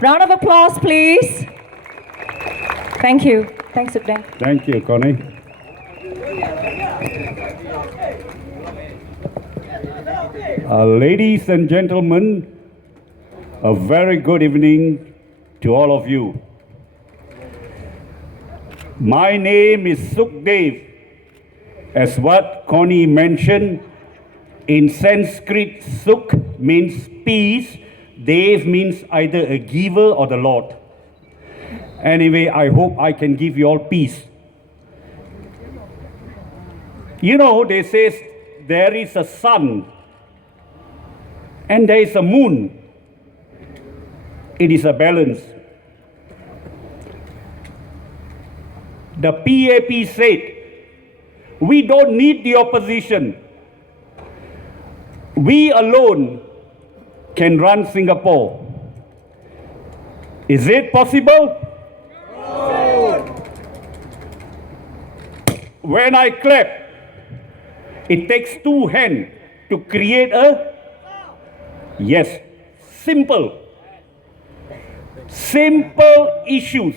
Round of applause, please. Thank you. Thanks, Sukdeu. Thank you, Connie. Ladies and gentlemen, a very good evening to all of you. My name is Sukdeu. As what Connie mentioned, in Sanskrit, Suk means peace, Dev means either a giver or the Lord. Anyway, I hope I can give you all peace. You know, they say there is a sun and there is a moon. It is a balance. The PAP said, we don't need the opposition. We alone can run Singapore. Is it possible? No. When I clap, it takes two hands to create a, yes, simple issues.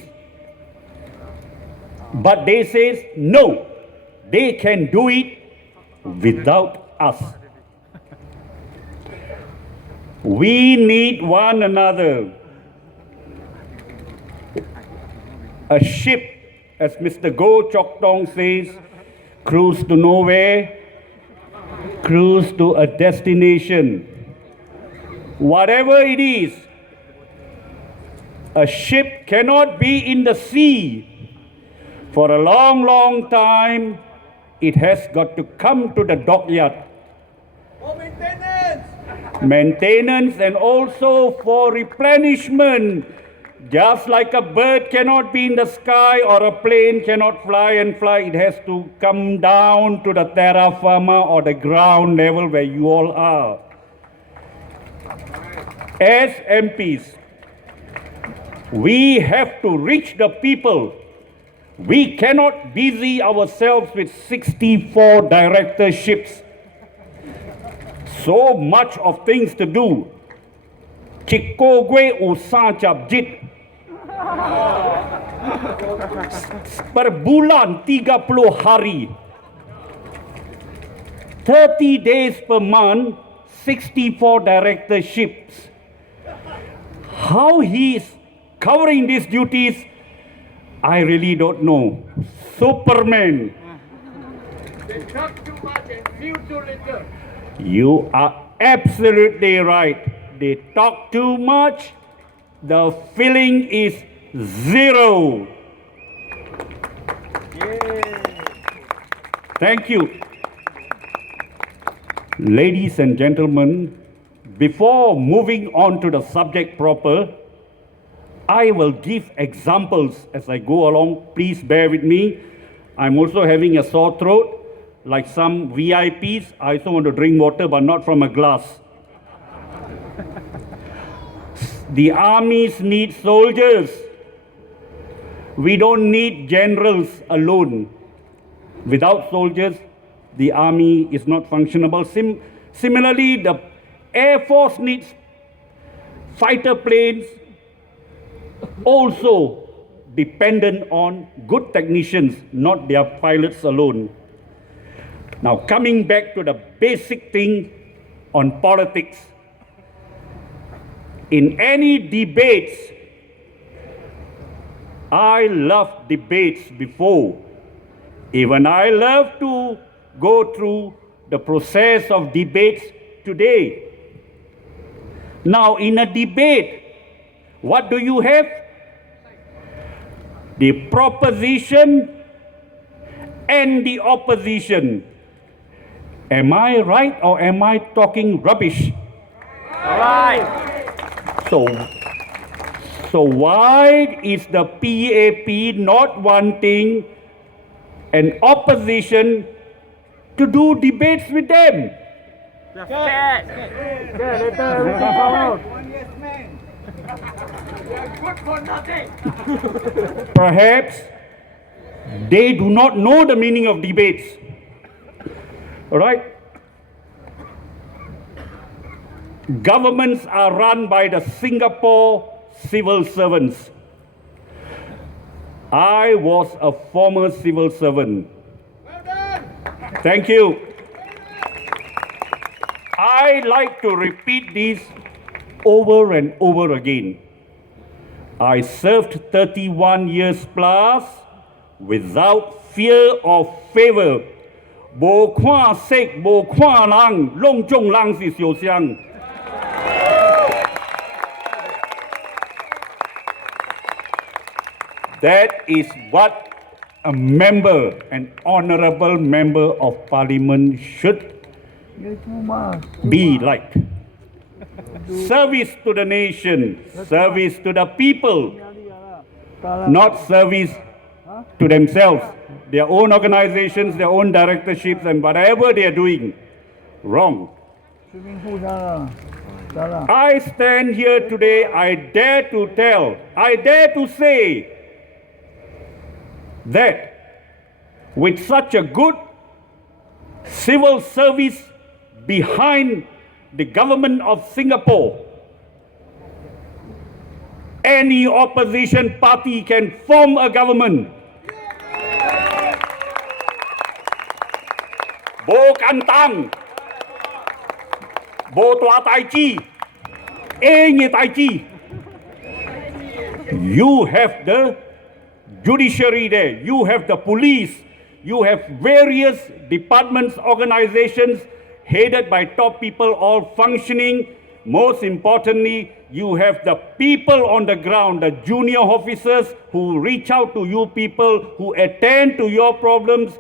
But they say, no, they can do it without us. We need one another. A ship, as Mr. Goh Chok Tong says, cruise to nowhere, cruise to a destination. Whatever it is, a ship cannot be in the sea. For a long, long time, it has got to come to the dockyard. For maintenance! Maintenance and also for replenishment. Just like a bird cannot be in the sky or a plane cannot fly and fly, it has to come down to the terra firma or the ground level where you all are. As MPs, we have to reach the people. We cannot busy ourselves with 64 directorships. So much of things to do. Chiko gue usah capjit. Per bulan 30 hari. 30 days per month, 64 directorships. How he is covering these duties, I really don't know. Superman. They talk too much and feel too little. You are absolutely right. They talk too much. The feeling is zero. Thank you. Ladies and gentlemen, before moving on to the subject proper, I will give examples as I go along. Please bear with me. I'm also having a sore throat. Like some VIPs, I also want to drink water, but not from a glass. The armies need soldiers. We don't need generals alone. Without soldiers, the army is not functionable. Similarly, the Air Force needs fighter planes, also dependent on good technicians, not their pilots alone. Now, coming back to the basic thing on politics. In any debates, I love debates before. Even I love to go through the process of debates today. Now, in a debate, what do you have? The proposition and the opposition. Am I right or am I talking rubbish? Right. So why is the PAP not wanting an opposition to do debates with them? Good for nothing. Perhaps they do not know the meaning of debates. All right? Governments are run by the Singapore civil servants. I was a former civil servant. Well done. Thank you. I like to repeat this over and over again. I served 31 years plus without fear or favor. 无看色，无看人，拢众人是相像。That is what a member, an honorable member of parliament should be like. Service to the nation, service to the people, not service to themselves, their own organizations, their own directorships, and whatever they are doing wrong. I stand here today, I dare to say that with such a good civil service behind the government of Singapore, any opposition party can form a government. Bo kantang, bo tua tai chi, nye tai chi. You have the judiciary there, you have the police, you have various departments, organizations headed by top people all functioning. Most importantly, you have the people on the ground, the junior officers who reach out to you people, who attend to your problems.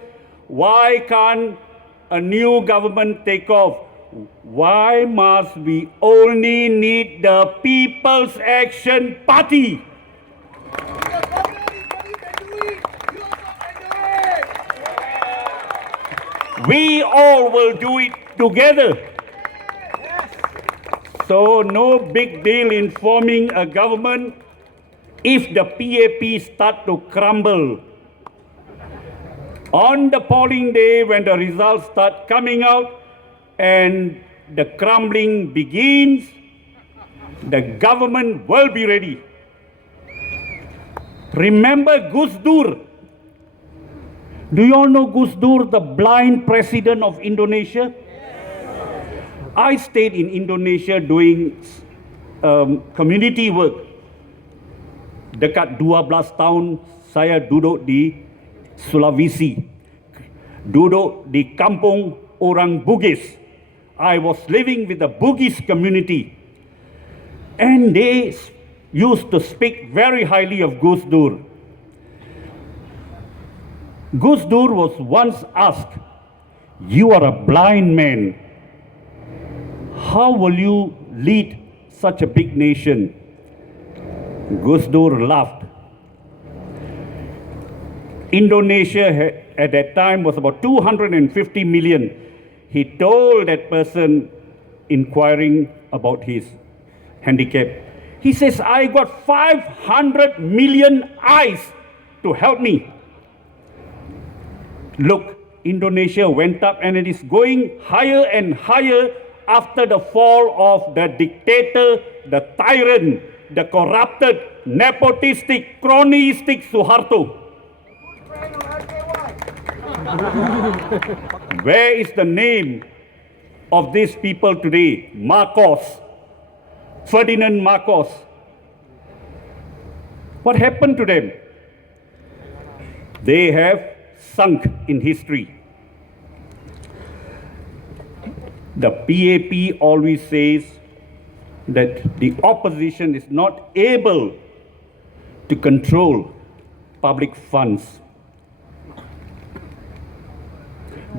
Why can't a new government take off? Why must we only need the People's Action Party? We all will do it together. So no big deal in forming a government if the PAP start to crumble. On the polling day, when the results start coming out and the crumbling begins, the government will be ready. Remember Gus Dur? Do you all know Gus Dur, the blind president of Indonesia? I stayed in Indonesia doing community work. Dekat 12 tahun saya duduk di Sulawesi, duduk di kampung orang Bugis. I was living with the Bugis community, and they used to speak very highly of Gus Dur. Gus Dur was once asked, "You are a blind man. How will you lead such a big nation?" Gus Dur laughed. Indonesia at that time was about 250 million. He told that person inquiring about his handicap, he says, "I got 500 million eyes to help me." Look, Indonesia went up and it is going higher and higher after the fall of the dictator, the tyrant, the corrupted, nepotistic, cronyistic Suharto. Where is the name of these people today? Marcos, Ferdinand Marcos. What happened to them? They have sunk in history. The PAP always says that the opposition is not able to control public funds.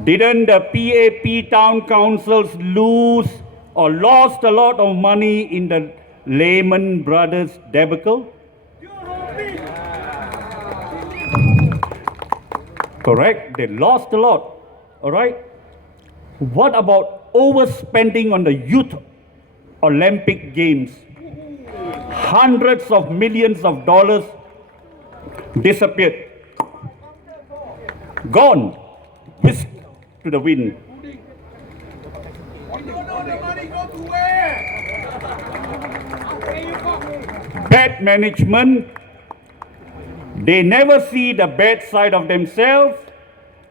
Didn't the PAP town councils lose or lost a lot of money in the Lehman Brothers debacle? Correct, they lost a lot, all right? What about overspending on the Youth Olympic Games? Hundreds of millions of dollars disappeared, gone, whisked to the wind. We don't know the money go to where. bad management. They never see the bad side of themselves,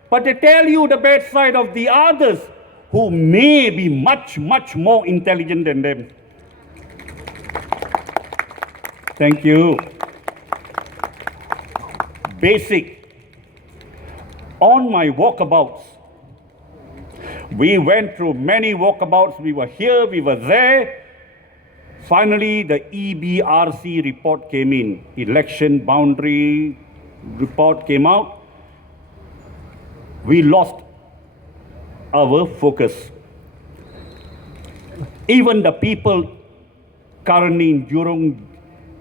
but they tell you the bad side of the others who may be much, much more intelligent than them. Thank you. Basic. On my walkabouts, we went through many walkabouts. We were here, we were there. Finally, the EBRC report came in. Election boundary report came out. We lost our focus. Even the people currently in Jurong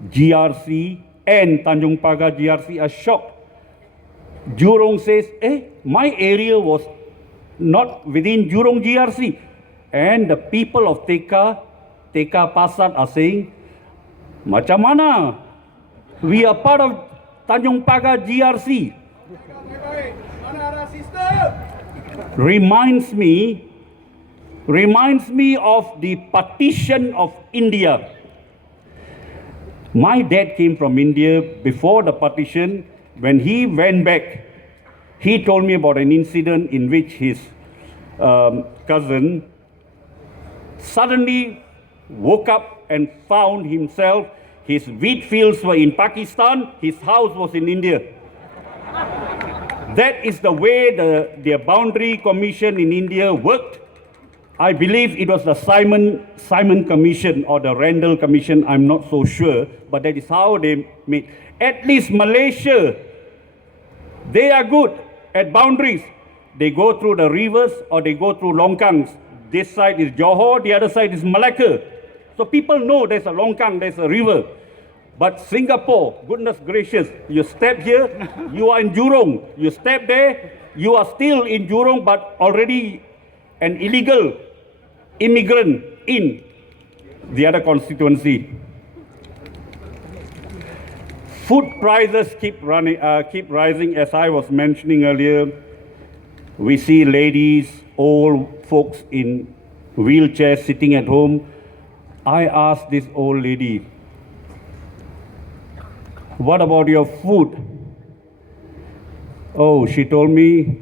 GRC and Tanjung Pagar GRC are shocked. Jurong says, my area was not within Jurong GRC. And the people of Teka Pasar are saying, macam mana? We are part of Tanjung Pagar GRC. Reminds me of the partition of India. My dad came from India before the partition. When he went back, he told me about an incident in which his cousin suddenly woke up and found himself, his wheat fields were in Pakistan, his house was in India. That is the way the boundary commission in India worked. I believe it was the Simon Commission or the Randall Commission, I'm not so sure, but that is how they made. At least Malaysia, they are good at boundaries. They go through the rivers or they go through longkangs. This side is Johor, the other side is Malacca. So people know there's a longkang, there's a river. But Singapore, goodness gracious, you step here, you are in Jurong. You step there, you are still in Jurong, but already an illegal immigrant in the other constituency. Food prices keep rising, as I was mentioning earlier. We see ladies, old folks in wheelchairs sitting at home. I asked this old lady, what about your food? Oh, she told me,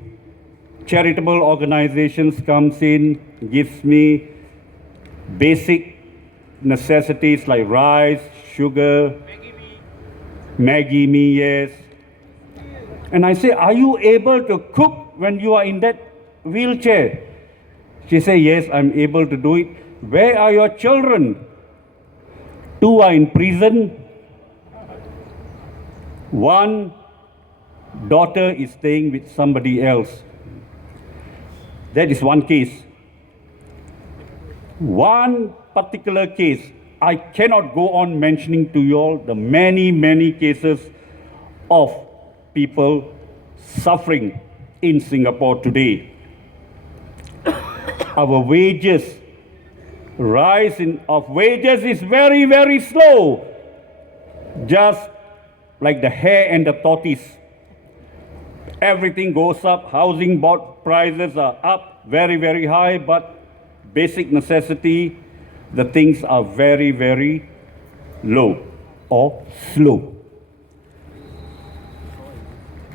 charitable organizations comes in, gives me basic necessities like rice, sugar, Maggie mee, yes. And I say, are you able to cook when you are in that wheelchair? She said, yes, I'm able to do it. Where are your children? 2 are in prison. 1 daughter is staying with somebody else. That is one case. One particular case, I cannot go on mentioning to you all the many, many cases of people suffering in Singapore today. Our wages, rise of wages is very, very slow. Just like the hare and the tortoise. Everything goes up, housing board prices are up very, very high, but basic necessity, the things are very, very low or slow.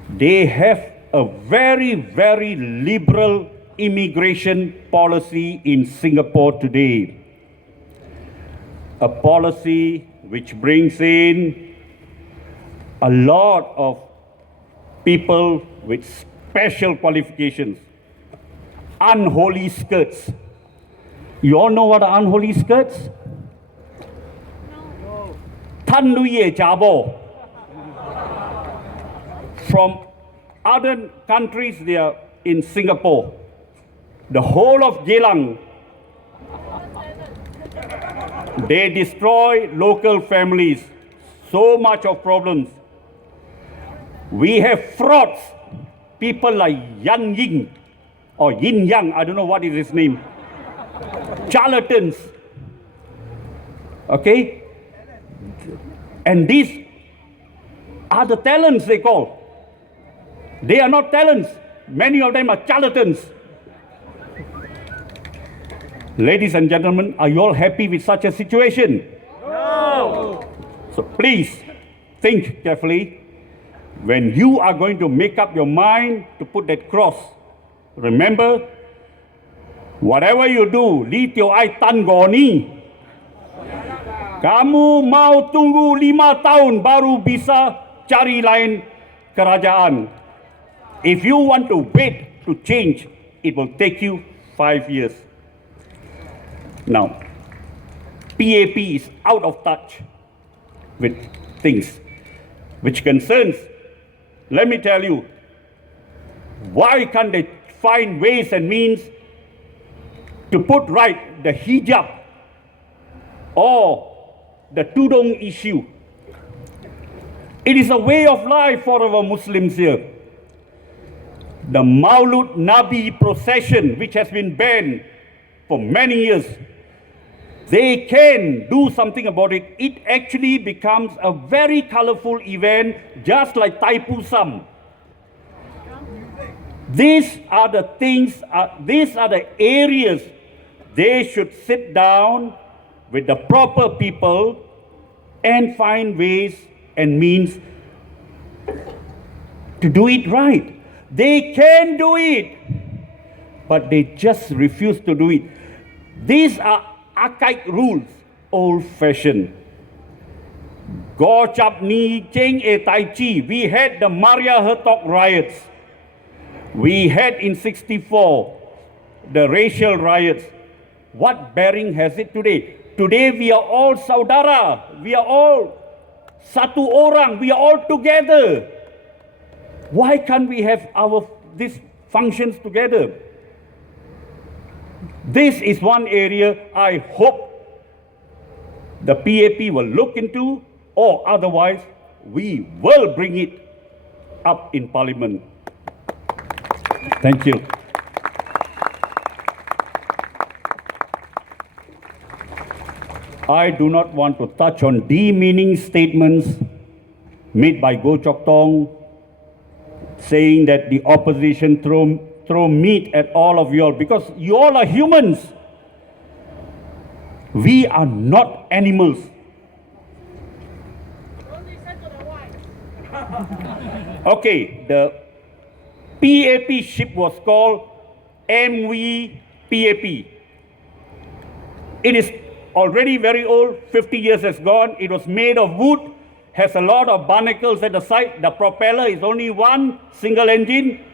They have a very, very liberal immigration policy in Singapore today. A policy which brings in a lot of people with special qualifications. Unholy skirts. You all know what are unholy skirts? Tan Nuye Chabo. From other countries, they are in Singapore. The whole of Geylang, they destroy local families. So much of problems. We have frauds. People like Yan Ying or Yin Yang, I don't know what is his name. Charlatans. Okay? And these are the talents they call. They are not talents. Many of them are charlatans. Ladies and gentlemen, are you all happy with such a situation? No! So please think carefully. When you are going to make up your mind to put that cross, remember, whatever you do, li tio ai tan goni. Kamu mau tunggu 5 tahun baru bisa cari lain kerajaan. If you want to wait to change, it will take you 5 years. Now, PAP is out of touch with things which concerns. Let me tell you, why can't they find ways and means to put right the hijab or the tudung issue? It is a way of life for our Muslims here. The Maulud Nabi procession, which has been banned for many years, they can do something about it. It actually becomes a very colorful event, just like Taipusam. These are the things, these are the areas they should sit down with the proper people and find ways and means to do it right. They can do it, but they just refuse to do it. These are archaic rules, old-fashioned. Go chap ni cheng e tai chi. We had the Maria Hertog riots. We had in 64 the racial riots. What bearing has it today? Today we are all saudara. We are all satu orang. We are all together. Why can't we have these functions together? This is one area I hope the PAP will look into, or otherwise we will bring it up in Parliament. Thank you. I do not want to touch on demeaning statements made by Goh Chok Tong, saying that the opposition throw meat at all of you all, because you all are humans. We are not animals. Okay, the PAP ship was called MV PAP. It is already very old, 50 years has gone. It was made of wood, has a lot of barnacles at the side. The propeller is only one single engine.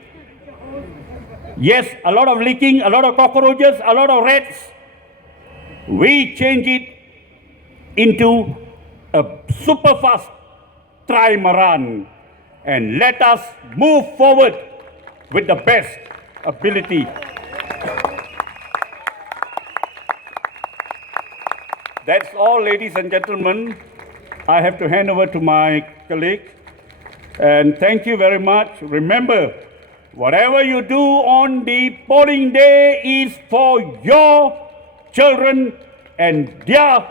Yes, a lot of leaking, a lot of cockroaches, a lot of rats. We change it into a super fast trimaran and let us move forward with the best ability. That's all, ladies and gentlemen. I have to hand over to my colleague. And thank you very much. Remember, whatever you do on the polling day is for your children and their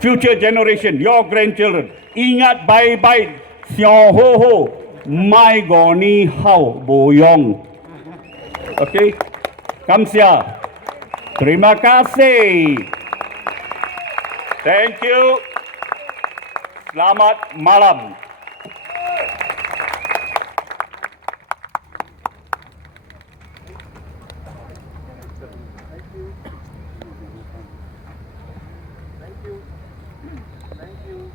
future generation, your grandchildren. Ingat baik-baik, siao ho ho, mai goni hao boyong. Okay? Kamsia. Terima kasih. Thank you. Selamat malam.